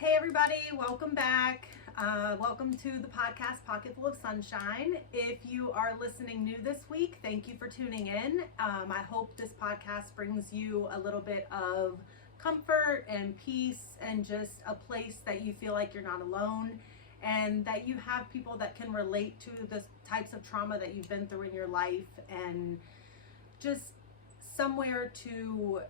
Hey everybody, welcome back. Welcome to the podcast Pocketful of Sunshine. If you are listening new this week, thank you for tuning in. I hope this podcast brings you a little bit of comfort and peace and just a place that you feel like you're not alone and that you have people that can relate to the types of trauma that you've been through in your life and just somewhere to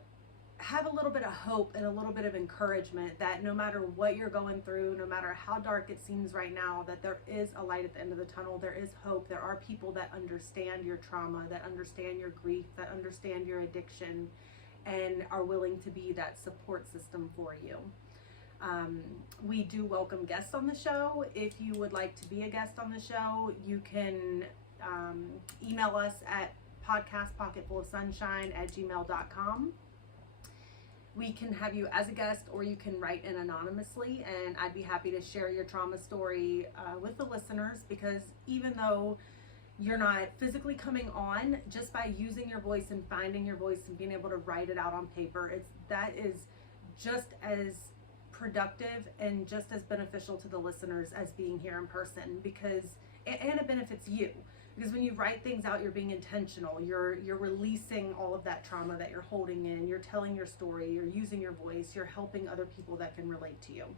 have a little bit of hope and a little bit of encouragement that no matter what you're going through, no matter how dark it seems right now, that there is a light at the end of the tunnel. There is hope. There are people that understand your trauma, that understand your grief, that understand your addiction, and are willing to be that support system for you. We do welcome guests on the show. If you would like to be a guest on the show, you can email us at podcastpocketfulofsunshine@gmail.com. We can have you as a guest, or you can write in anonymously, and I'd be happy to share your trauma story with the listeners, because even though you're not physically coming on, just by using your voice and finding your voice and being able to write it out on paper, that is just as productive and just as beneficial to the listeners as being here in person, and it benefits you. Because when you write things out, you're being intentional. You're releasing all of that trauma that you're holding in. You're telling your story. You're using your voice. You're helping other people that can relate to you.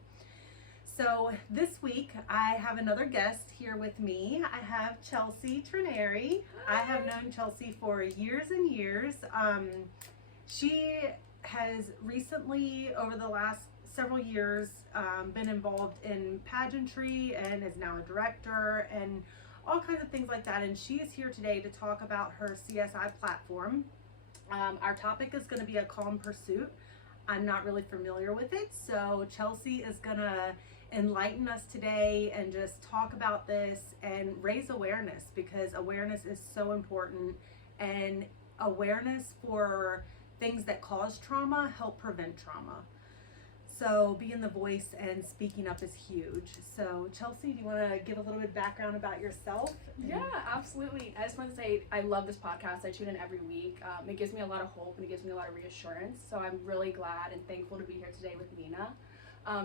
So this week, I have another guest here with me. I have Chelsea Trenary. Hi. I have known Chelsea for years and years. She has recently, over the last several years, been involved in pageantry and is now a director and all kinds of things like that, and she is here today to talk about her CSI platform. Our topic is going to be a calm pursuit. I'm not really familiar with it, so Chelsea is going to enlighten us today and just talk about this and raise awareness, because awareness is so important, and awareness for things that cause trauma help prevent trauma. So being the voice and speaking up is huge. So Chelsea, do you want to give a little bit of background about yourself? Yeah, absolutely. I just want to say I love this podcast. I tune in every week. It gives me a lot of hope and it gives me a lot of reassurance. So I'm really glad and thankful to be here today with Nina.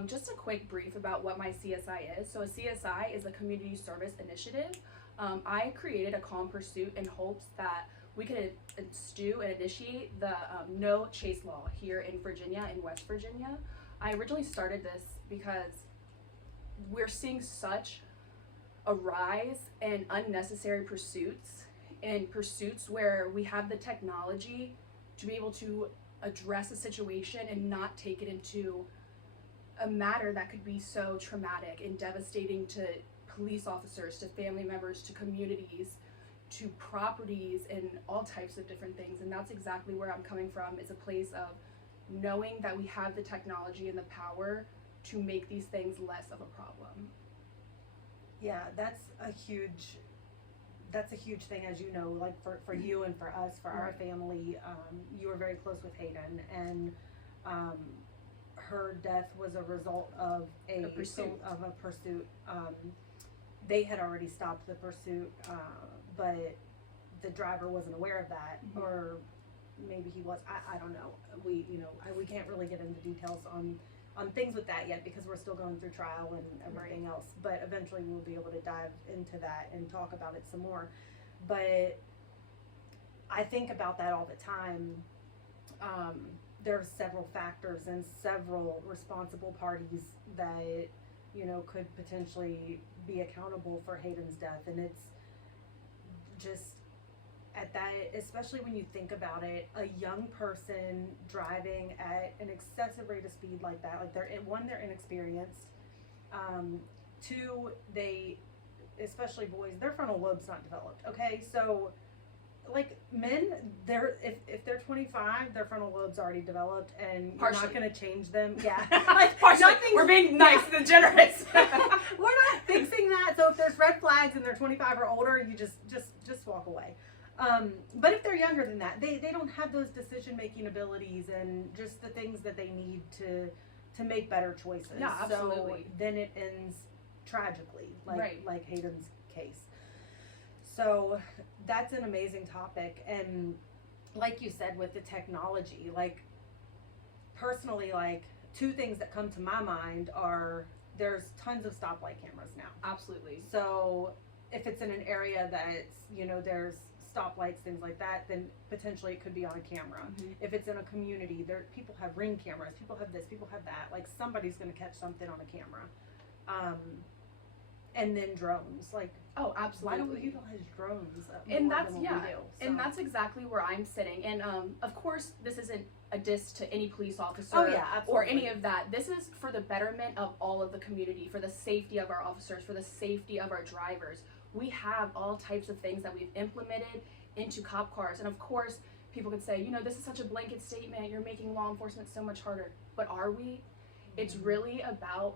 Just a quick brief about what my CSI is. So a CSI is a community service initiative. I created a calm pursuit in hopes that we could instill and initiate the no chase law here in Virginia, in West Virginia. I originally started this because we're seeing such a rise in unnecessary pursuits, and pursuits where we have the technology to be able to address a situation and not take it into a matter that could be so traumatic and devastating to police officers, to family members, to communities, to properties, and all types of different things. And that's exactly where I'm coming from. It's a place of knowing that we have the technology and the power to make these things less of a problem. Yeah, that's a huge thing, as you know, like for you and for us, for our family. You were very close with Hayden, and her death was a result of a pursuit. They had already stopped the pursuit, but the driver wasn't aware of that, or maybe he was. I don't know. We can't really get into details on things with that yet, because we're still going through trial and everything else. But eventually we'll be able to dive into that and talk about it some more. But I think about that all the time. There are several factors and several responsible parties that could potentially be accountable for Hayden's death, and it's just at that, especially when you think about it, a young person driving at an excessive rate of speed like that, like they're inexperienced. Two, especially boys, their frontal lobe's not developed. Okay, so like men, if they're 25, their frontal lobe's already developed, and you're not going to change them. Yeah, like we're being nice and generous. We're not fixing that. So if there's red flags and they're 25 or older, you just walk away. But if they're younger than that, they don't have those decision-making abilities and just the things that they need to make better choices. Yeah, absolutely. So then it ends tragically, like Hayden's case. So that's an amazing topic. And like you said, with the technology, like personally, like two things that come to my mind are there's tons of stoplight cameras now. Absolutely. So if it's in an area that's, there's stoplights, things like that, then potentially it could be on a camera. Mm-hmm. If it's in a community, there people have ring cameras, people have this, people have that. Like somebody's going to catch something on a camera. And then drones, like, oh, absolutely. why don't we utilize drones and more that's than what we do? And that's exactly where I'm sitting. And of course, this isn't a diss to any police officer or any of that. This is for the betterment of all of the community, for the safety of our officers, for the safety of our drivers. We have all types of things that we've implemented into cop cars, and of course, people could say, this is such a blanket statement. You're making law enforcement so much harder, but are we? Mm-hmm. It's really about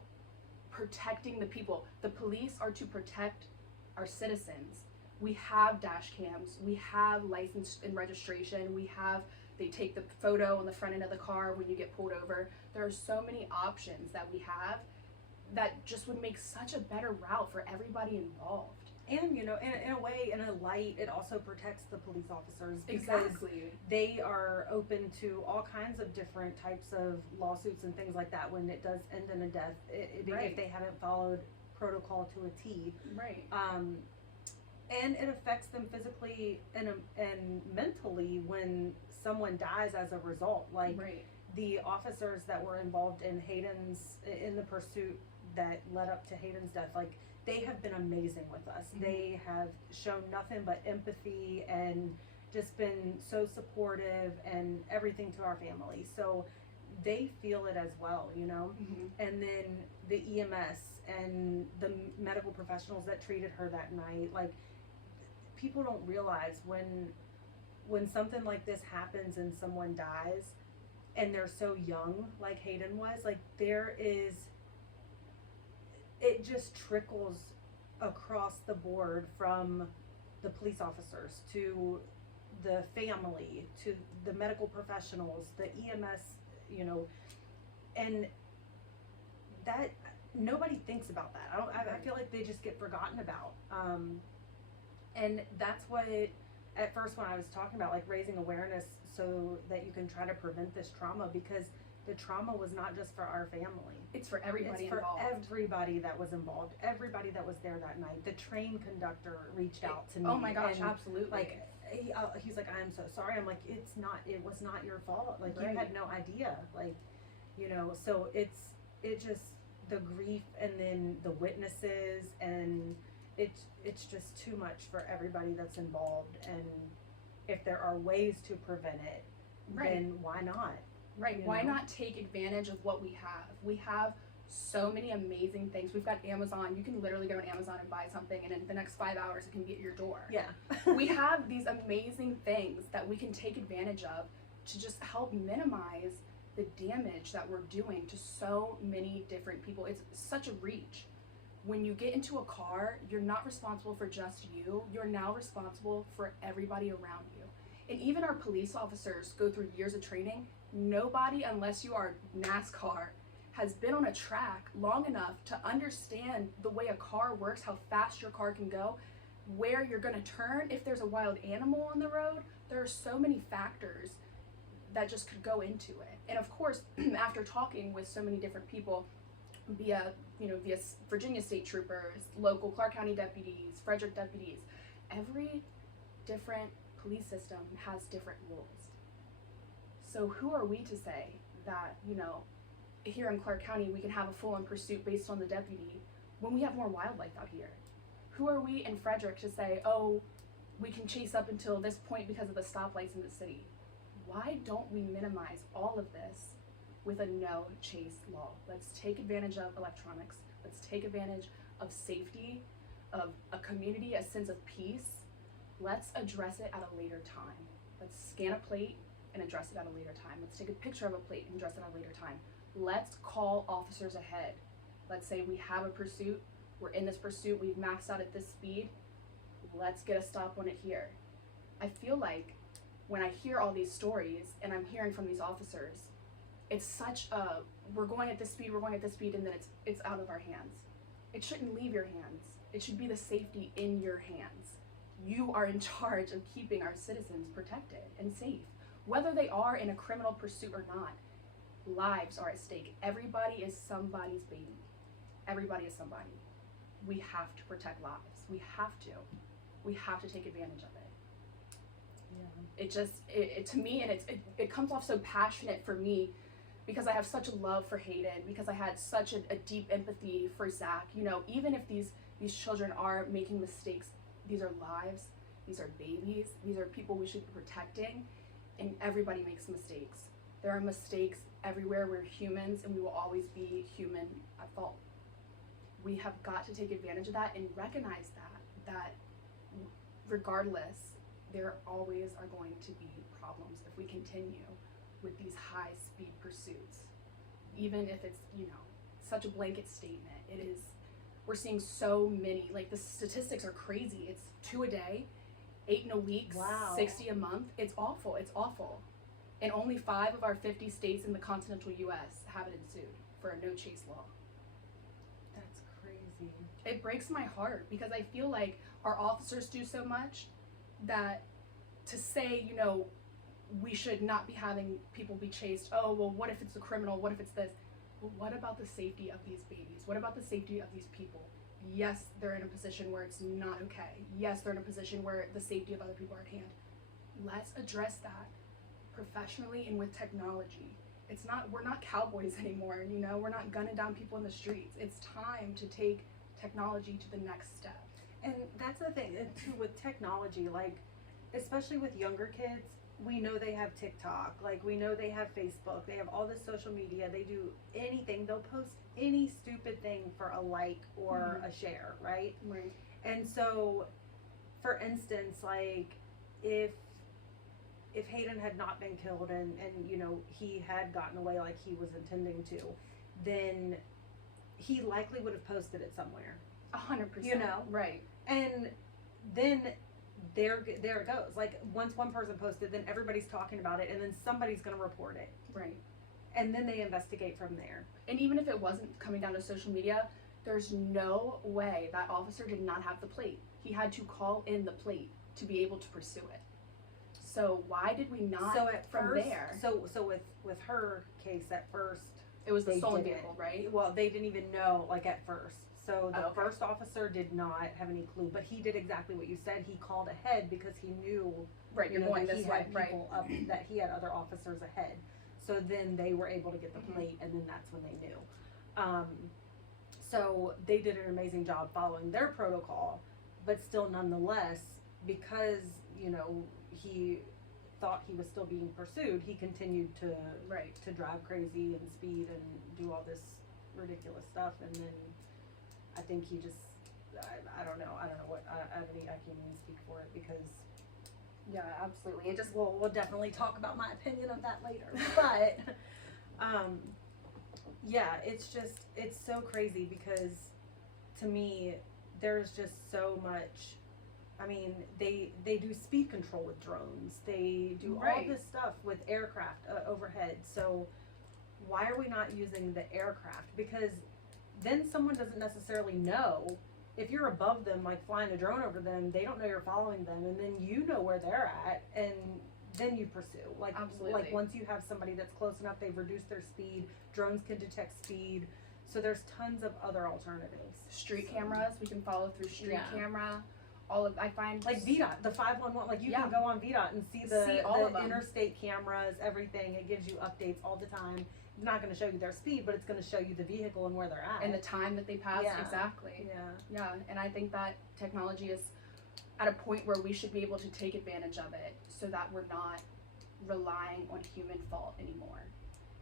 protecting the people. The police are to protect our citizens. We have dash cams, we have license and registration, they take the photo on the front end of the car when you get pulled over. There are so many options that we have that just would make such a better route for everybody involved. And in a way, in a light, it also protects the police officers because they are open to all kinds of different types of lawsuits and things like that when it does end in a death, if they haven't followed protocol to a T. Right. And it affects them physically and mentally when someone dies as a result. Like the officers that were involved in the pursuit that led up to Hayden's death, like, they have been amazing with us. Mm-hmm. They have shown nothing but empathy and just been so supportive and everything to our family. So they feel it as well, Mm-hmm. And then the EMS and the medical professionals that treated her that night, like, people don't realize when something like this happens and someone dies and they're so young, like Hayden was, like, it just trickles across the board from the police officers to the family to the medical professionals, the EMS, and that nobody thinks about that. I feel like they just get forgotten about. And that's what, at first when I was talking about, like, raising awareness so that you can try to prevent this trauma, because the trauma was not just for our family. It's for everybody involved. It's for everybody that was involved, everybody that was there that night. The train conductor reached out to me. Oh my gosh, absolutely. Like, he's like, I'm so sorry. I'm like, it was not your fault. Like, you had no idea. Like, so it's just the grief and then the witnesses, and it's just too much for everybody that's involved. And if there are ways to prevent it, then why not? Right. Why not take advantage of what we have? We have so many amazing things. We've got Amazon. You can literally go on Amazon and buy something, and in the next 5 hours, it can be at your door. Yeah. We have these amazing things that we can take advantage of to just help minimize the damage that we're doing to so many different people. It's such a reach. When you get into a car, you're not responsible for just you. You're now responsible for everybody around you. And even our police officers go through years of training. Nobody, unless you are NASCAR, has been on a track long enough to understand the way a car works, how fast your car can go, where you're going to turn, if there's a wild animal on the road. There are so many factors that just could go into it. And of course, after talking with so many different people via Virginia State Troopers, local Clark County deputies, Frederick deputies, every different police system has different rules. So who are we to say that, here in Clark County we can have a full-on pursuit based on the deputy when we have more wildlife out here? Who are we in Frederick to say, oh, we can chase up until this point because of the stoplights in the city? Why don't we minimize all of this with a no chase law? Let's take advantage of electronics. Let's take advantage of safety, of a community, a sense of peace. Let's address it at a later time. Let's scan a plate and address it at a later time. Let's take a picture of a plate and address it at a later time. Let's call officers ahead. Let's say we have a pursuit, we're in this pursuit, we've maxed out at this speed, let's get a stop on it here. I feel like when I hear all these stories and I'm hearing from these officers, it's such a, we're going at this speed, and then it's out of our hands. It shouldn't leave your hands. It should be the safety in your hands. You are in charge of keeping our citizens protected and safe. Whether they are in a criminal pursuit or not, lives are at stake. Everybody is somebody's baby. Everybody is somebody. We have to protect lives. We have to. We have to take advantage of it. Yeah. It just, to me, and it comes off so passionate for me because I have such a love for Hayden, because I had such a deep empathy for Zach. You know, even if these children are making mistakes, these are lives, these are babies, these are people we should be protecting, and everybody makes mistakes. There are mistakes everywhere. We're humans, and we will always be human at fault. We have got to take advantage of that and recognize that regardless, there always are going to be problems if we continue with these high speed pursuits. Even if it's, you know, such a blanket statement, it is, we're seeing so many, like the statistics are crazy. It's 2 a day, 8 in a week, Wow. 60 a month. It's awful, it's awful. And only 5 of our 50 states in the continental US have it ensued for a no chase law. That's crazy. It breaks my heart because I feel like our officers do so much that to say, you know, we should not be having people be chased. Oh, well, what if it's a criminal? What if it's this? Well, what about the safety of these babies? What about the safety of these people? Yes, they're in a position where it's not okay. Yes, they're in a position where the safety of other people are at hand. Let's address that professionally and with technology. It's not, we're not cowboys anymore, you know, we're not gunning down people in the streets. It's time to take technology to the next step. And that's the thing, and too, with technology, like, especially with younger kids, we know they have TikTok, like, we know they have Facebook, they have all this social media, they do anything, they'll post any stupid thing for a like or a share, right? Right. And so, for instance, like, if Hayden had not been killed and you know, he had gotten away like he was intending to, then he likely would have posted it somewhere. 100%. You know? Right. And then there it goes. Like, once one person posted, then everybody's talking about it, and then somebody's going to report it. Right. And then they investigate from there. And even if it wasn't coming down to social media, there's no way that officer did not have the plate. He had to call in the plate to be able to pursue it. So why did we not So at from first, there? So with her case, at first, It was the they stolen didn't. vehicle, right? Well, they didn't even know, like, at first. So the Oh, okay. first officer did not have any clue, but he did exactly what you said. He called ahead because he knew, Right, you you're know, going that this he way, had right? people up, that he had other officers ahead. So then they were able to get the Mhm. plate, and then that's when they knew. So they did an amazing job following their protocol, but still, nonetheless, because, you know, he thought he was still being pursued, he continued to Right. drive crazy and speed and do all this ridiculous stuff, and then I think he just, I don't know what, I can't even speak for it, because Yeah, absolutely. It just we'll definitely talk about my opinion of that later, but, yeah, it's so crazy, because to me, there's just so much. I mean, they do speed control with drones. They do all Right. this stuff with aircraft overhead. So why are we not using the aircraft? Because then someone doesn't necessarily know. If you're above them, like flying a drone over them, they don't know you're following them, and then you know where they're at, and then you pursue. Like, Absolutely. like once you have somebody that's close enough, they've reduced their speed. Drones can detect speed. So there's tons of other alternatives. street So- cameras, we can follow through street Yeah. camera. All of, I find Like VDOT, the 511, like you Yeah. can go on VDOT and see See all of the 'em. interstate cameras, everything. It gives you updates all the time. It's not going to show you their speed, but it's going to show you the vehicle and where they're at. and the time that they pass. Yeah. Exactly. Yeah. Yeah, and I think that technology is at a point where we should be able to take advantage of it so that we're not relying on human fault anymore,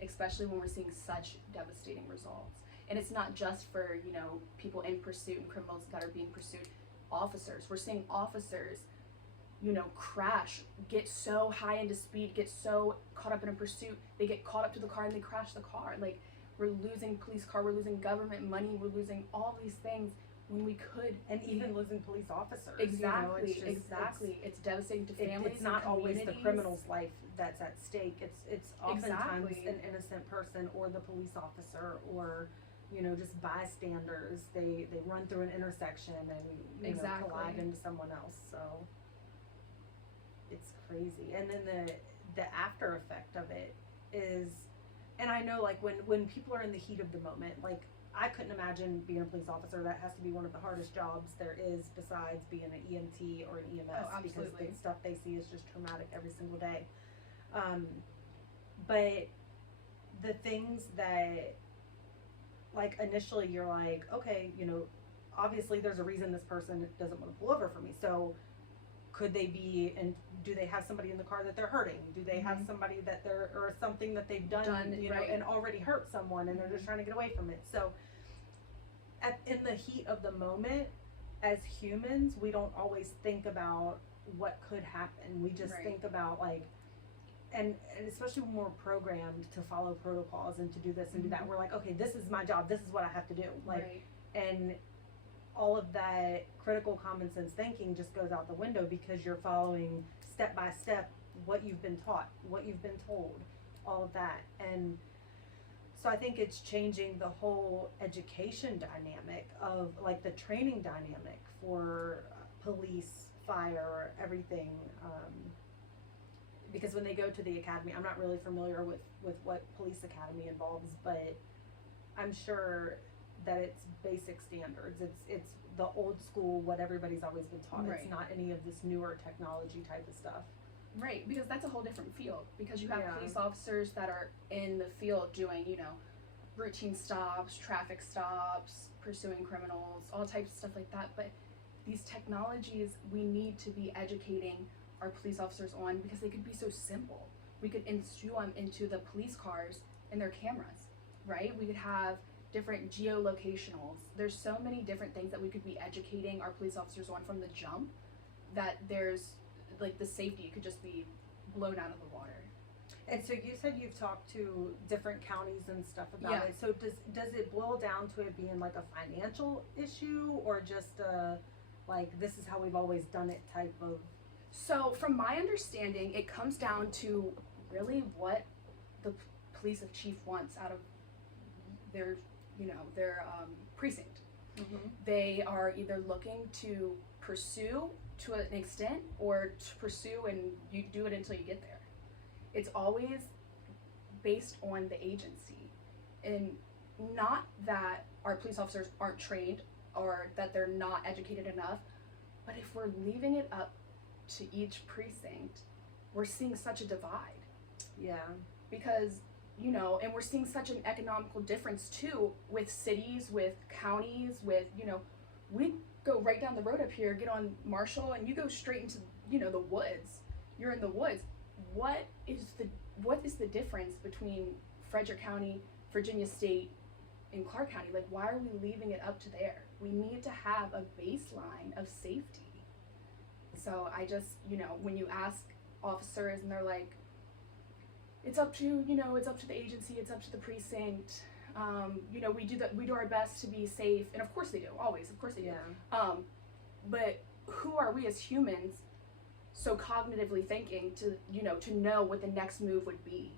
especially when we're seeing such devastating results. And it's not just for, you know, people in pursuit and criminals that are being pursued. Officers, we're seeing officers, you know, crash, get so high into speed, get so caught up in a pursuit, they get caught up to the car and they crash the car. Like, we're losing police car, we're losing government money, we're losing all these things when we could. And even losing police officers. Exactly, you know, exactly. It's devastating to families. It's not and always the communities. criminal's life that's at stake. It's oftentimes Exactly. an innocent person or the police officer, or, you know, just bystanders. They run through an intersection and, you Exactly. know, collide into someone else. So it's crazy. And then the after effect of it is And I know, like, when people are in the heat of the moment, like, I couldn't imagine being a police officer. That has to be one of the hardest jobs there is, besides being an EMT or an EMS, Oh, because absolutely. the stuff they see is just traumatic every single day. Um, but the things that, like, initially you're like, okay, obviously there's a reason this person doesn't want to pull over for me. So could they be, and do they have somebody in the car that they're hurting? Do they have somebody that they're, or something that they've done, Right. and already hurt someone, and they're just trying to get away from it? So in the heat of the moment, as humans, we don't always think about what could happen. We just Right. think about, like, and especially when we're programmed to follow protocols and to do this and do that, we're like, okay, this is my job, this is what I have to do, like, Right. and all of that critical common sense thinking just goes out the window, because you're following step by step what you've been taught, what you've been told, all of that. And so I think it's changing the whole education dynamic of, like, the training dynamic for police, fire, everything. Because when they go to the academy, I'm not really familiar with what police academy involves, but I'm sure that it's basic standards. It's the old school, what everybody's always been taught. Right. It's not any of this newer technology type of stuff. Right, because that's a whole different field. Because you have Yeah. police officers that are in the field doing, routine stops, traffic stops, pursuing criminals, all types of stuff like that. But these technologies we need to be educating our police officers on, because they could be so simple. We could install them into the police cars and their cameras, right? We could have different geolocationals. There's so many different things that we could be educating our police officers on from the jump, that there's, like, the safety could just be blown out of the water. And so you said you've talked to different counties and stuff about Yeah. it. So does it boil down to it being like a financial issue, or just like, this is how we've always done it type of? So, from my understanding, it comes down to really what the police chief wants out of their, their precinct. Mm-hmm. They are either looking to pursue to an extent, or to pursue and you do it until you get there. It's always based on the agency, and not that our police officers aren't trained or that they're not educated enough, but if we're leaving it up to each precinct, we're seeing such a divide. Yeah. Because, and we're seeing such an economical difference too, with cities, with counties, with, we go right down the road up here, get on Marshall, and you go straight into, the woods. You're in the woods. What is the difference between Frederick County, Virginia State, and Clark County? Like, why are we leaving it up to there? We need to have a baseline of safety. So I just, when you ask officers and they're like, it's up to the agency, it's up to the precinct. We do our best to be safe, and of course they do, always, of course they do. Yeah. But who are we as humans, so cognitively thinking to know what the next move would be?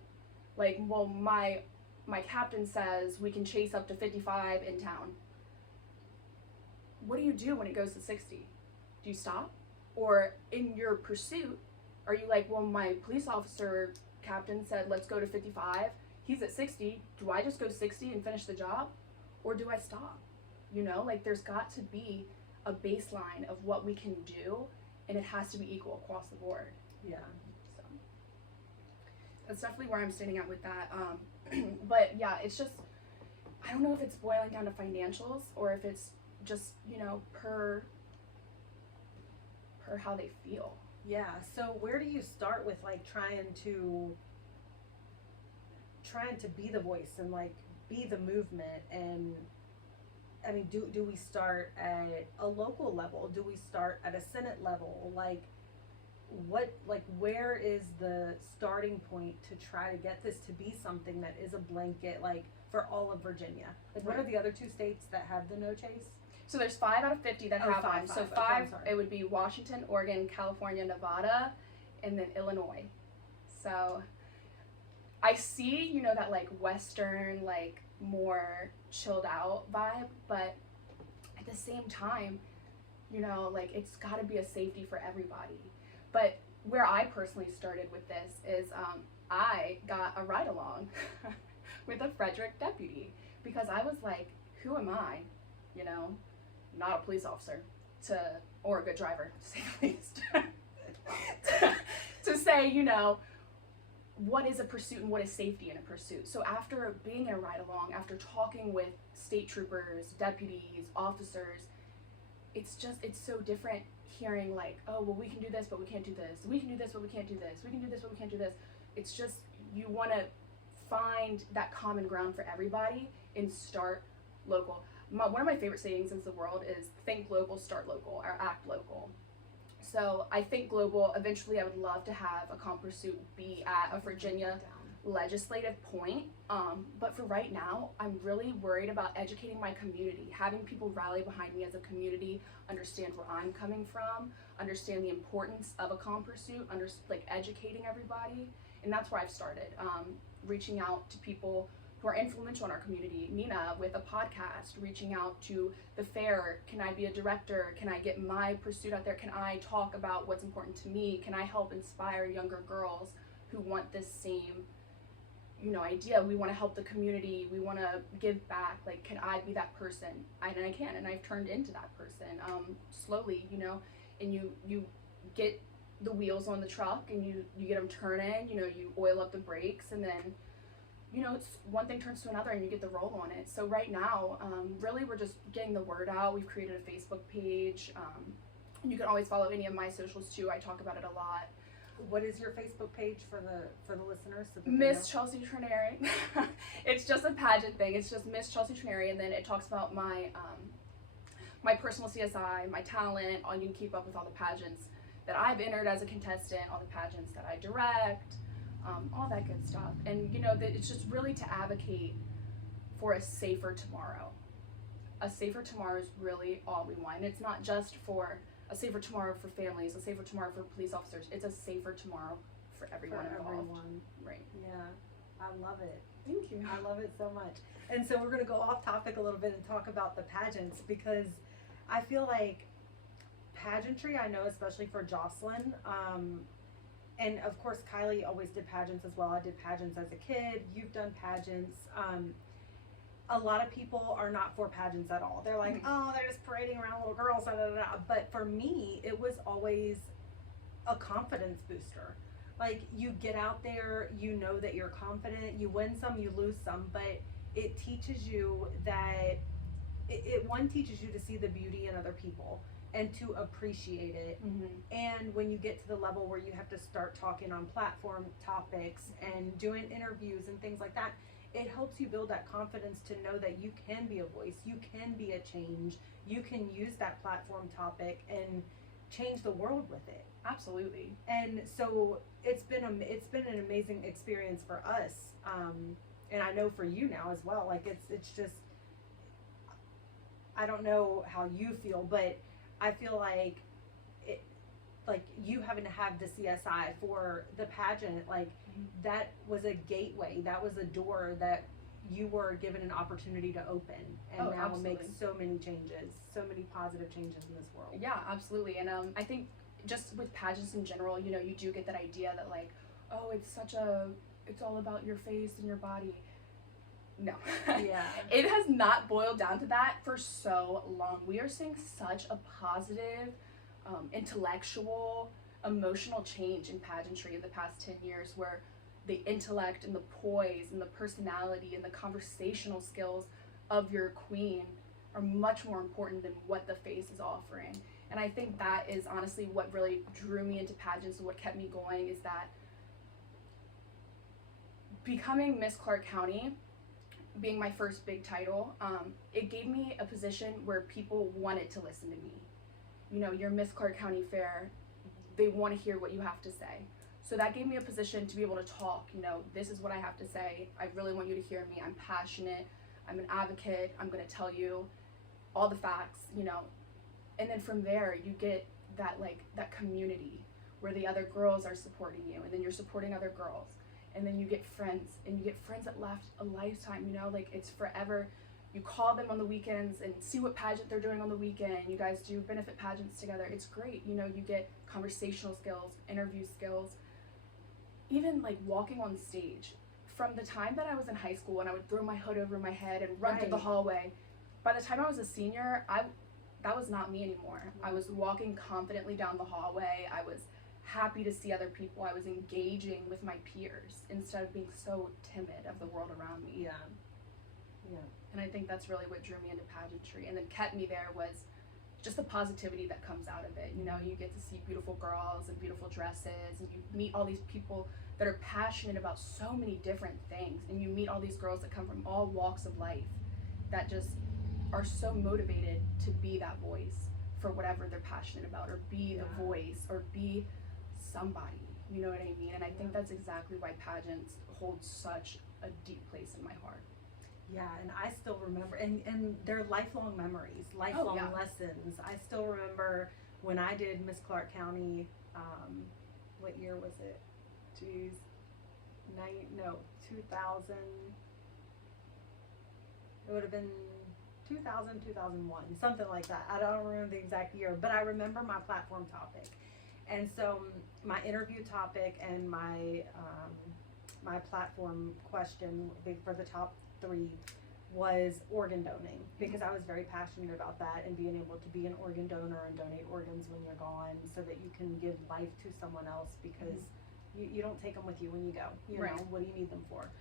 Like, well, my captain says we can chase up to 55 in town. What do you do when it goes to 60? Do you stop? Or in your pursuit, are you like, well, my police officer captain said let's go to 55, he's at 60, do I just go 60 and finish the job? Or do I stop? Like, there's got to be a baseline of what we can do, and it has to be equal across the board. Yeah. So that's definitely where I'm standing at with that. But yeah, it's just, I don't know if it's boiling down to financials, or if it's just, per how they feel. Yeah. So where do you start with, like, trying to be the voice and, like, be the movement? And I mean, do we start at a local level? Do we start at a Senate level? Like, where is the starting point to try to get this to be something that is a blanket, like, for all of Virginia? Like, what are the other two states that have the no chase? So there's 5 out of 50 that have five, one. So okay, 5, I'm sorry. it would be Washington, Oregon, California, Nevada, and then Illinois. So I see, that, like, Western, like, more chilled out vibe, but at the same time, like, it's got to be a safety for everybody. But where I personally started with this is I got a ride along with a Frederick deputy, because I was like, who am I, you know, not a police officer or a good driver, to say the least, to say, you know, what is a pursuit and what is safety in a pursuit. So after being in a ride along, after talking with state troopers, deputies, officers, it's so different hearing like, oh, well, we can do this, but we can't do this. We can do this, but we can't do this. We can do this, but we can't do this. It's just, you want to find that common ground for everybody and start local. One of my favorite sayings in the world is think local, start local, or act local. So I think global. Eventually I would love to have a comp pursuit be at a Virginia legislative point. But for right now, I'm really worried about educating my community, having people rally behind me as a community, understand where I'm coming from, understand the importance of a comp pursuit, educating everybody. And that's where I've started, reaching out to people who are influential in our community. Nina with a podcast, reaching out to the fair. Can I be a director? Can I get my pursuit out there? Can I talk about what's important to me? Can I help inspire younger girls who want this same, you know, idea? We want to help the community. We want to give back. Like, can I be that person? And I can, and I've turned into that person slowly, you know. And you get the wheels on the truck, and you get them turning. You know, you oil up the brakes, and then, you know, it's one thing turns to another and you get the roll on it. So right now, really we're just getting the word out. We've created a Facebook page. You can always follow any of my socials too. I talk about it a lot. What is your Facebook page for the listeners? So Miss Chelsea Trenary. It's just a pageant thing. It's just Miss Chelsea Trenary, and then it talks about my my personal CSI, my talent. You can keep up with all the pageants that I've entered as a contestant, all the pageants that I direct. All that good stuff. And you know, it's just really to advocate for a safer tomorrow. A safer tomorrow is really all we want. And it's not just for a safer tomorrow for families, a safer tomorrow for police officers. It's a safer tomorrow for everyone involved. Right. Yeah, I love it. Thank you. I love it so much. And so we're going to go off topic a little bit and talk about the pageants, because I feel like pageantry, I know especially for Jocelyn, and of course, Kylie always did pageants as well. I did pageants as a kid. You've done pageants. A lot of people are not for pageants at all. They're like, oh, they're just parading around little girls, da, da, da, da. But for me, it was always a confidence booster. Like, you get out there, you know that you're confident. You win some, you lose some. But it teaches you that, one teaches you to see the beauty in other people and to appreciate it. And when you get to the level where you have to start talking on platform topics and doing interviews and things like that, it helps you build that confidence to know that you can be a voice, you can be a change, you can use that platform topic and change the world with it. Absolutely. And so it's been an amazing experience for us, and I know for you now as well. Like, it's just, I don't know how you feel, but I feel like you having to have the CSI for the pageant, like, that was a gateway, that was a door that you were given an opportunity to open, and now will make so many changes, so many positive changes in this world. Yeah, absolutely. And I think just with pageants in general, you know, you do get that idea that, like, oh, it's all about your face and your body. No. Yeah. It has not boiled down to that for so long. We are seeing such a positive, intellectual, emotional change in pageantry in the past 10 years, where the intellect and the poise and the personality and the conversational skills of your queen are much more important than what the face is offering. And I think that is honestly what really drew me into pageants, and what kept me going, is that becoming Miss Clark County, being my first big title, it gave me a position where people wanted to listen to me. You know, you're Miss Clark County Fair, they want to hear what you have to say. So that gave me a position to be able to talk, you know, this is what I have to say, I really want you to hear me, I'm passionate, I'm an advocate, I'm going to tell you all the facts, you know. And then from there, you get that, like, that community where the other girls are supporting you, and then you're supporting other girls. And then you get friends, and you get friends that last a lifetime, you know, like, it's forever. You call them on the weekends and see what pageant they're doing on the weekend. You guys do benefit pageants together. It's great. You know, you get conversational skills, interview skills, even like walking on stage, from the time that I was in high school and I would throw my hood over my head and run through the Right. hallway, by the time I was a senior, that was not me anymore. I was walking confidently down the hallway. I was happy to see other people. I was engaging with my peers instead of being so timid of the world around me. Yeah. Yeah. And I think that's really what drew me into pageantry and then kept me there was just the positivity that comes out of it. You know, you get to see beautiful girls and beautiful dresses, and you meet all these people that are passionate about so many different things, and you meet all these girls that come from all walks of life that just are so motivated to be that voice for whatever they're passionate about, or be Yeah. the voice, or be somebody. You know what I mean? And I think that's exactly why pageants hold such a deep place in my heart. Yeah, and I still remember, and they're lifelong memories, lifelong yeah. lessons. I still remember when I did Miss Clark County, what year was it? Geez, 2000, it would have been 2000, 2001, something like that. I don't remember the exact year, but I remember my platform topic. And so my interview topic and my platform question for the top 3 was organ donating, because I was very passionate about that and being able to be an organ donor and donate organs when you're gone so that you can give life to someone else, because you don't take them with you when you go, you Right. know, what do you need them for?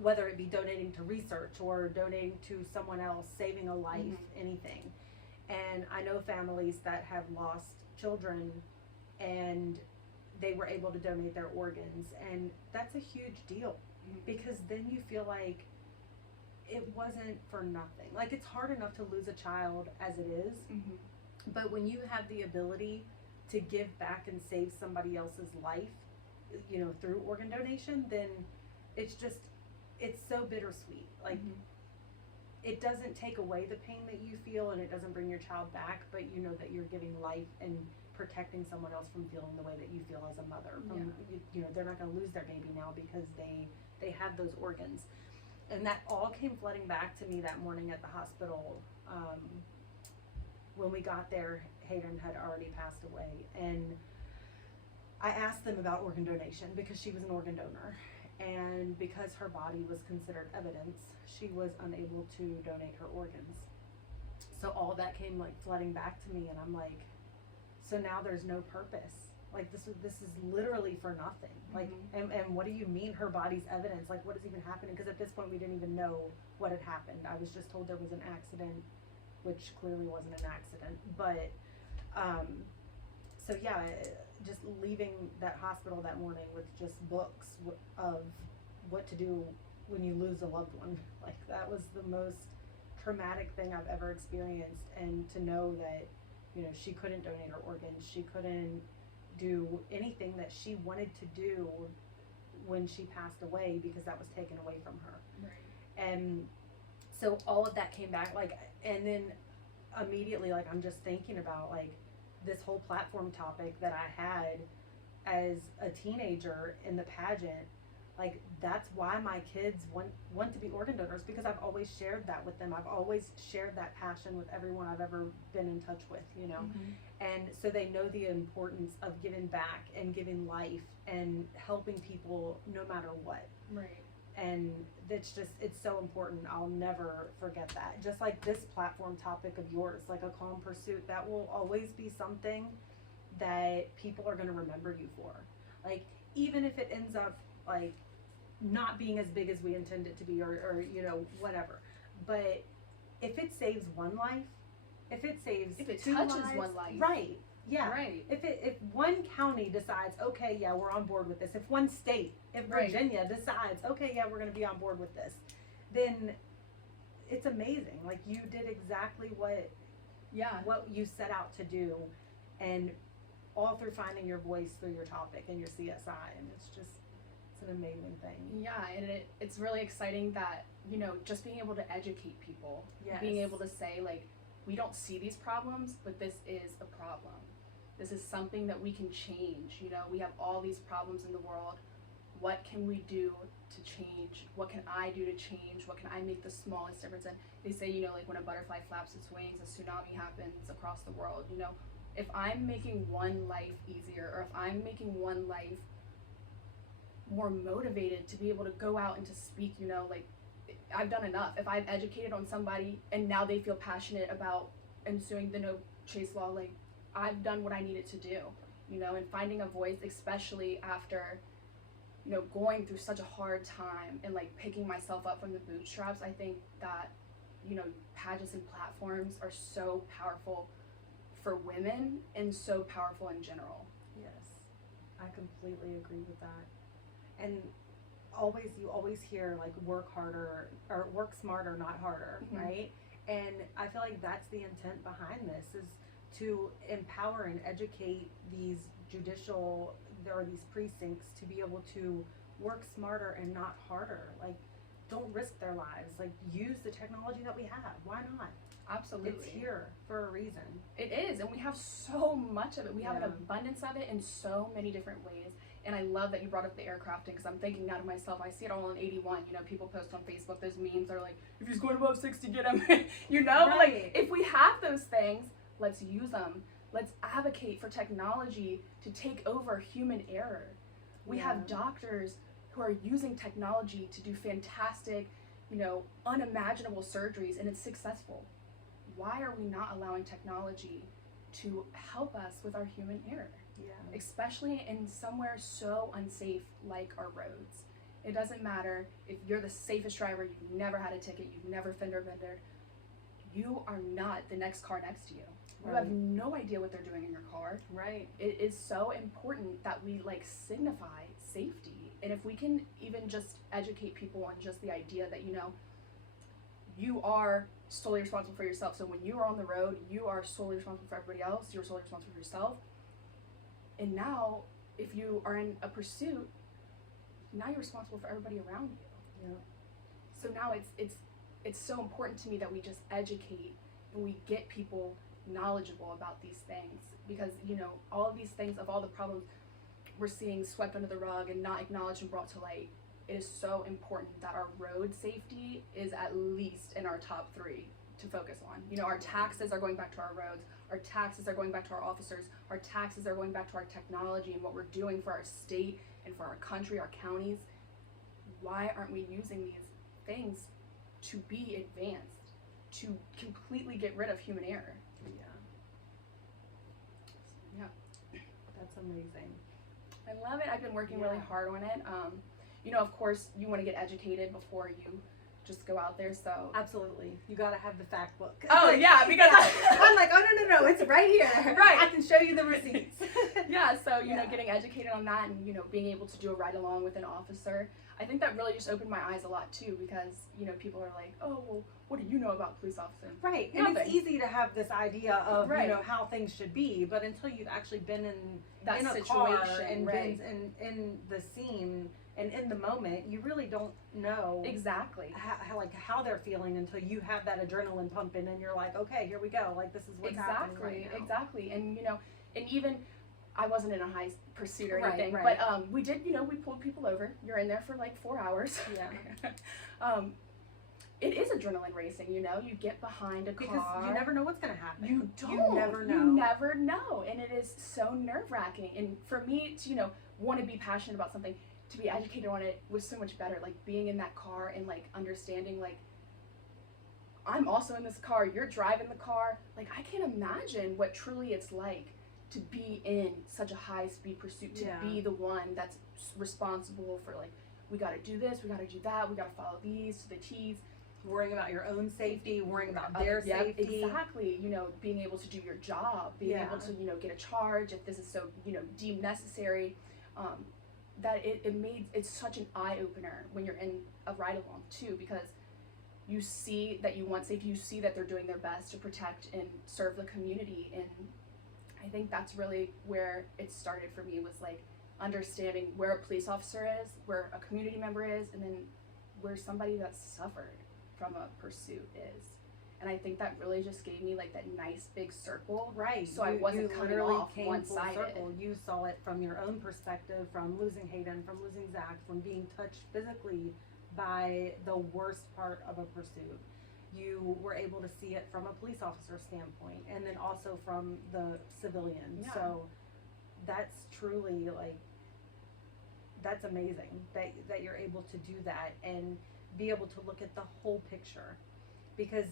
Whether it be donating to research or donating to someone else, saving a life, anything. And I know families that have lost children and they were able to donate their organs, and that's a huge deal, because then you feel like it wasn't for nothing. Like, it's hard enough to lose a child as it is, but when you have the ability to give back and save somebody else's life, you know, through organ donation, then it's so bittersweet. Like, it doesn't take away the pain that you feel, and it doesn't bring your child back, but you know that you're giving life and protecting someone else from feeling the way that you feel as a mother. You know, they're not going to lose their baby now because they have those organs. And that all came flooding back to me that morning at the hospital. When we got there, Hayden had already passed away, and I asked them about organ donation because she was an organ donor, and because her body was considered evidence, she was unable to donate her organs. So all that came like flooding back to me, and I'm like, so now there's no purpose. Like, this is literally for nothing. Like, and what do you mean her body's evidence? Like, what is even happening? Because at this point we didn't even know what had happened. I was just told there was an accident, which clearly wasn't an accident. But so yeah, just leaving that hospital that morning with just books of what to do when you lose a loved one. Like, that was the most traumatic thing I've ever experienced. And to know that, you know, she couldn't donate her organs, she couldn't do anything that she wanted to do when she passed away, because that was taken away from her. Right. And so all of that came back, like, and then immediately, like, I'm just thinking about, like, this whole platform topic that I had as a teenager in the pageant. Like, that's why my kids want to be organ donors, because I've always shared that with them. I've always shared that passion with everyone I've ever been in touch with, you know. And so they know the importance of giving back and giving life and helping people no matter what. Right. And it's so important. I'll never forget that. Just like this platform topic of yours, like a calm pursuit, that will always be something that people are going to remember you for. Like, even if it ends up like not being as big as we intend it to be, or you know, whatever. But if it saves one life, if it touches lives, one life, right? Yeah. Right. If one county decides, okay, yeah, we're on board with this. If one state, if Right. Virginia decides, okay, yeah, we're going to be on board with this, then it's amazing. Like, you did exactly what you set out to do, and all through finding your voice through your topic and your CSI, and it's an amazing thing. Yeah, and it's really exciting that, you know, just being able to educate people, Yes. being able to say, like, we don't see these problems, but this is a problem. This is something that we can change. You know, we have all these problems in the world. What can we do to change? What can I do to change? What can I make the smallest difference in? They say, you know, like, when a butterfly flaps its wings, a tsunami happens across the world. You know, if I'm making one life easier, or if I'm making one life more motivated to be able to go out and to speak, you know, like I've done enough. If I've educated on somebody and now they feel passionate about ensuing the no chase law, like I've done what I needed to do, you know, and finding a voice, especially after, you know, going through such a hard time and like picking myself up from the bootstraps. I think that, you know, pageants and platforms are so powerful for women and so powerful in general. Yes, I completely agree with that. And you always hear like work harder or work smarter, not harder, right? And I feel like that's the intent behind this, is to empower and educate these these precincts to be able to work smarter and not harder. Like, don't risk their lives. Like, use the technology that we have. Why not? Absolutely. It's here for a reason. It is, and we have so much of it. We have an Yeah. abundance of it in so many different ways. And I love that you brought up the aircrafting, because I'm thinking now to myself, I see it all in 81. You know, people post on Facebook, those memes are like, if he's going above 60, get him. You know, Right. like if we have those things, let's use them. Let's advocate for technology to take over human error. We Yeah. have doctors who are using technology to do fantastic, you know, unimaginable surgeries, and it's successful. Why are we not allowing technology to help us with our human error? Yeah. Especially in somewhere so unsafe like our roads. It doesn't matter if you're the safest driver, you've never had a ticket, you've never fender bendered, you are not the next car next to you. You have Right. no idea what they're doing in your car. Right. It is so important that we like signify safety. And if we can even just educate people on just the idea that, you know, you are solely responsible for yourself. So when you are on the road, you are solely responsible for everybody else, you're solely responsible for yourself. And now, if you are in a pursuit, now you're responsible for everybody around you. Yeah. So now it's so important to me that we just educate and we get people knowledgeable about these things, because, you know, all of these things, of all the problems we're seeing swept under the rug and not acknowledged and brought to light, it is so important that our road safety is at least in our top 3 to focus on. You know, our taxes are going back to our roads, our taxes are going back to our officers, our taxes are going back to our technology and what we're doing for our state and for our country, our counties. Why aren't we using these things to be advanced, to completely get rid of human error? Yeah. Yeah. That's amazing. I love it. I've been working Yeah. really hard on it. You know, of course, you want to get educated before you just go out there, so. Absolutely. You gotta have the fact book. Oh, yeah, because I'm like, oh, no, it's right here. Right. I can show you the receipts. Yeah, so, you know, Yeah. getting educated on that and, you know, being able to do a ride along with an officer, I think that really just opened my eyes a lot, too, because, you know, people are like, oh, well, what do you know about police officers? Right. And it's Nothing. easy to have this idea of, Right. you know, how things should be, but until you've actually been in That a situation, car and right. been in the scene and in the moment, you really don't know Exactly. how they're feeling until you have that adrenaline pumping and you're like, okay, here we go. Like, this is what's happening right now. Exactly. And, you know, and even, I wasn't in a high pursuit or Right, anything, right. but we did, you know, we pulled people over. You're in there for like 4 hours. Yeah. It is adrenaline racing, you know, you get behind a car. Because you never know what's going to happen. You don't. You never know. You never know. And it is so nerve-wracking. And for me to, you know, want to be passionate about something, to be educated on it was so much better. Like, being in that car and, like, understanding, like, I'm also in this car, you're driving the car. Like, I can't imagine what truly it's like to be in such a high-speed pursuit, to Yeah. be the one that's responsible for, like, we got to do this, we got to do that, we got to follow these to the T's. Worrying about your own safety, worrying about their Yep, safety. exactly. You know, being able to do your job, being Yeah. able to, you know, get a charge if this is so, you know, deemed necessary. That it's such an eye opener when you're in a ride along too, because you see that you want safety, you see that they're doing their best to protect and serve the community, and I think that's really where it started for me, was like understanding where a police officer is, where a community member is, and then where somebody that's suffered from a pursuit is. And I think that really just gave me like that nice big circle. Right. So I wasn't coming literally off came one-sided. full circle. You saw it from your own perspective, from losing Hayden, from losing Zach, from being touched physically by the worst part of a pursuit. You were able to see it from a police officer standpoint, and then also from the civilian. Yeah. So that's truly like that's amazing that you're able to do that and be able to look at the whole picture, because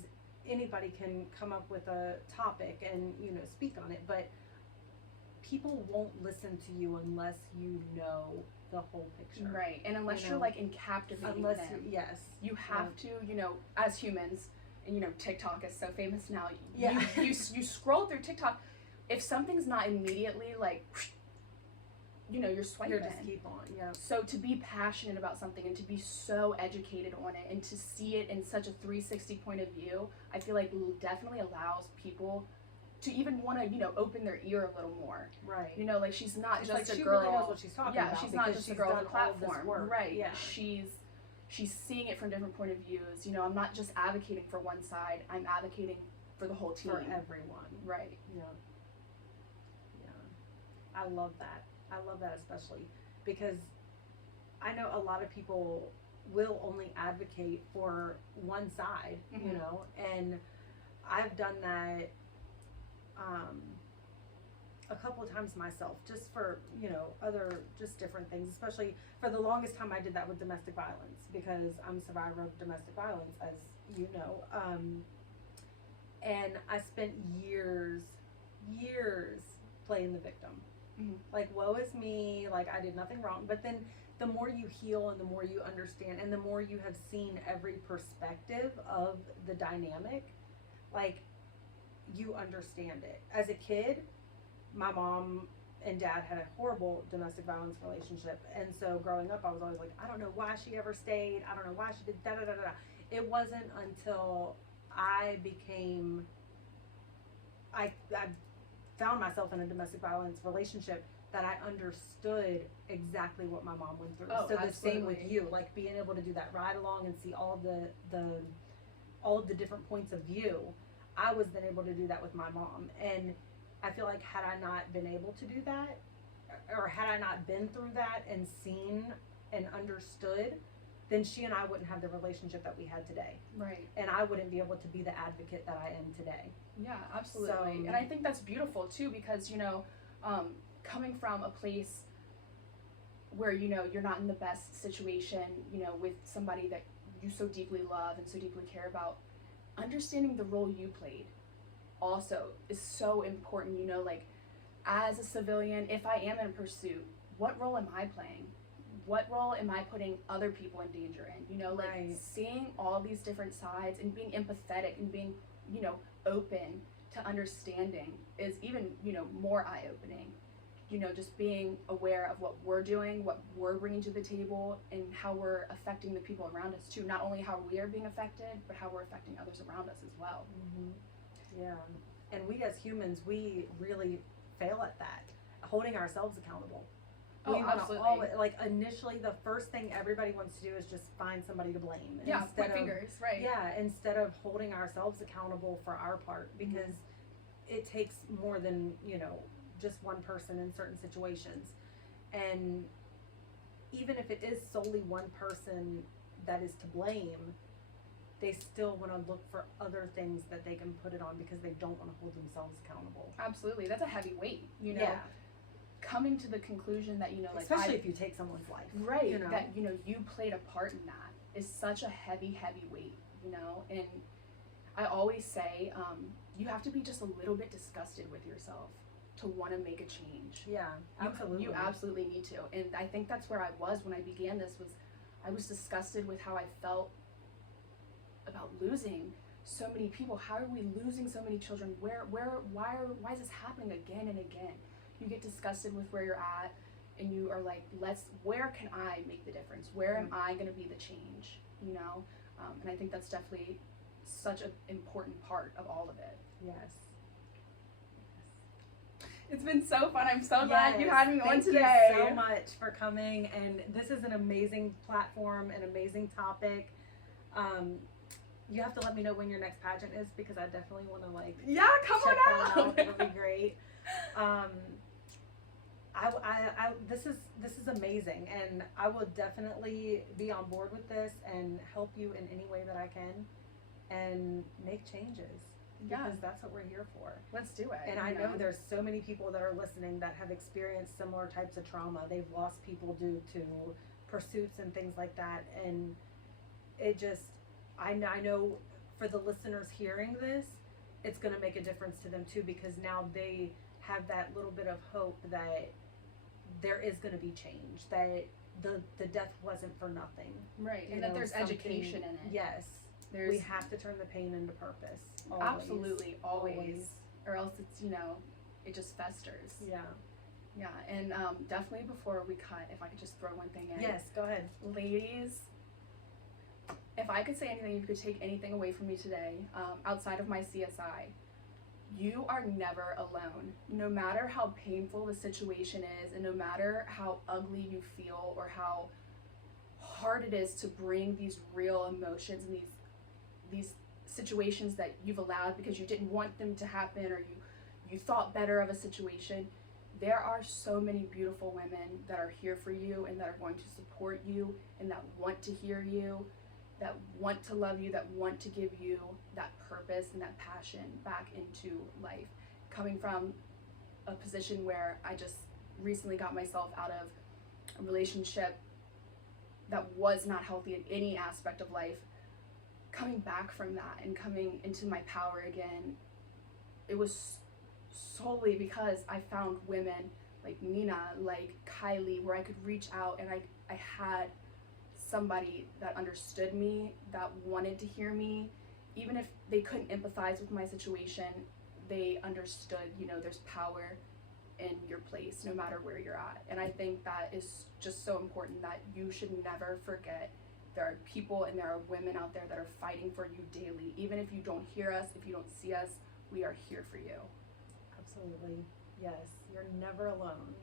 anybody can come up with a topic and speak on it, but people won't listen to you unless you know the whole picture. Right, and unless you're like in captivating Unless them, yes, you have to, as humans, and TikTok is so famous now. Yeah. You scroll through TikTok, if something's not immediately like, you're swiping. You're just keep on, yeah. So to be passionate about something and to be so educated on it and to see it in such a 360 point of view, I feel like definitely allows people to even want to, open their ear a little more. Right. Like she's not it's just like a she girl. really knows what she's talking about. Yeah, she's not just a girl with a platform. Right. Yeah. She's seeing it from different point of views. I'm not just advocating for one side. I'm advocating for the whole team. For everyone. Right. Yeah. Yeah. I love that. I love that especially because I know a lot of people will only advocate for one side, Mm-hmm. and I've done that a couple of times myself, just for other just different things. Especially for the longest time, I did that with domestic violence because I'm a survivor of domestic violence, as you know, and I spent years playing the victim. Mm-hmm. Like, woe is me, like I did nothing wrong. But then the more you heal and the more you understand and the more you have seen every perspective of the dynamic, like you understand it. As a kid, my mom and dad had a horrible domestic violence relationship, and so growing up I was always like, I don't know why she ever stayed, I don't know why she did da da da da. It wasn't until I found myself in a domestic violence relationship that I understood exactly what my mom went through. Oh, so the absolutely. same with you, like being able to do that ride along and see all of the different points of view. I was then able to do that with my mom, and I feel like had I not been able to do that, or had I not been through that and seen and understood, then she and I wouldn't have the relationship that we had today. Right. And I wouldn't be able to be the advocate that I am today. Yeah, absolutely. And I think that's beautiful too, because coming from a place where you're not in the best situation, with somebody that you so deeply love and so deeply care about, understanding the role you played also is so important. Like as a civilian, if I am in pursuit, what role am I playing? What role am I putting other people in danger in? Like Right. seeing all these different sides and being empathetic and being open to understanding is even more eye-opening. Just being aware of what we're doing, what we're bringing to the table, and how we're affecting the people around us too. Not only how we are being affected, but how we're affecting others around us as well. Mm-hmm. Yeah. And we as humans, we really fail at that, holding ourselves accountable. Oh, We wanna absolutely. always, like initially the first thing everybody wants to do is just find somebody to blame. Yeah, instead point of, fingers, right. Yeah, instead of holding ourselves accountable for our part, because it takes more than, just one person in certain situations. And even if it is solely one person that is to blame, they still want to look for other things that they can put it on because they don't want to hold themselves accountable. Absolutely. That's a heavy weight, Yeah. Coming to the conclusion that, like, especially if you take someone's life. Right. That, you played a part in that is such a heavy, heavy weight, and I always say, you have to be just a little bit disgusted with yourself to want to make a change. Yeah, absolutely. You absolutely need to. And I think that's where I was when I began this, I was disgusted with how I felt about losing so many people. How are we losing so many children? Why is this happening again and again? You get disgusted with where you're at, and you are like, where can I make the difference? Where am I going to be the change? And I think that's definitely such an important part of all of it. Yes. It's been so fun. I'm so glad you had me on Thank today. you so much for coming, and this is an amazing platform, an amazing topic. You have to let me know when your next pageant is, because I definitely want to Come check on that out. It would be great. This is amazing, and I will definitely be on board with this and help you in any way that I can, and make changes. because that's what we're here for. Let's do it. And I know there's so many people that are listening that have experienced similar types of trauma. They've lost people due to pursuits and things like that, and it just, I know for the listeners hearing this, it's going to make a difference to them too, because now they have that little bit of hope that there is going to be change, that the death wasn't for nothing. Right, and that there's education in it. Yes. We have to turn the pain into purpose. Always. Absolutely, always. Or else it's, it just festers. Yeah. Yeah, and definitely before we cut, if I could just throw one thing in. Yes, go ahead. Ladies, if I could say anything, if you could take anything away from me today, outside of my CSI, you are never alone. No matter how painful the situation is, and no matter how ugly you feel or how hard it is to bring these real emotions and these situations that you've allowed because you didn't want them to happen, or you thought better of a situation, there are so many beautiful women that are here for you and that are going to support you and that want to hear you, that want to love you, that want to give you that purpose and that passion back into life. Coming from a position where I just recently got myself out of a relationship that was not healthy in any aspect of life, coming back from that and coming into my power again, it was solely because I found women like Nina, like Kylie, where I could reach out and I had somebody that understood me, that wanted to hear me. Even if they couldn't empathize with my situation, they understood, there's power in your place no matter where you're at. And I think that is just so important, that you should never forget there are people and there are women out there that are fighting for you daily. Even if you don't hear us, if you don't see us, we are here for you. Absolutely. Yes, you're never alone.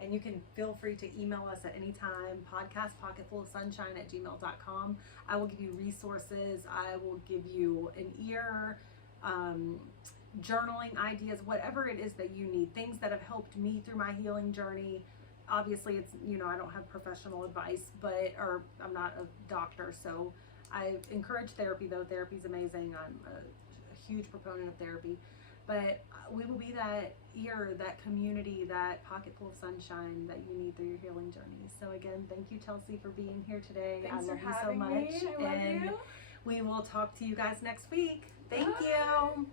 And you can feel free to email us at any time, podcastpocketfulofsunshine@gmail.com. I will give you resources. I will give you an ear, journaling ideas, whatever it is that you need, things that have helped me through my healing journey. Obviously, it's, I don't have professional advice, or I'm not a doctor, so I encourage therapy, though. Therapy's amazing. I'm a huge proponent of therapy. But we will be that ear, that community, that pocket full of sunshine that you need through your healing journey. So again, thank you, Chelsea, for being here today. Thanks I love for you so having much. me. I love and you. we will talk to you guys next week. Thank you.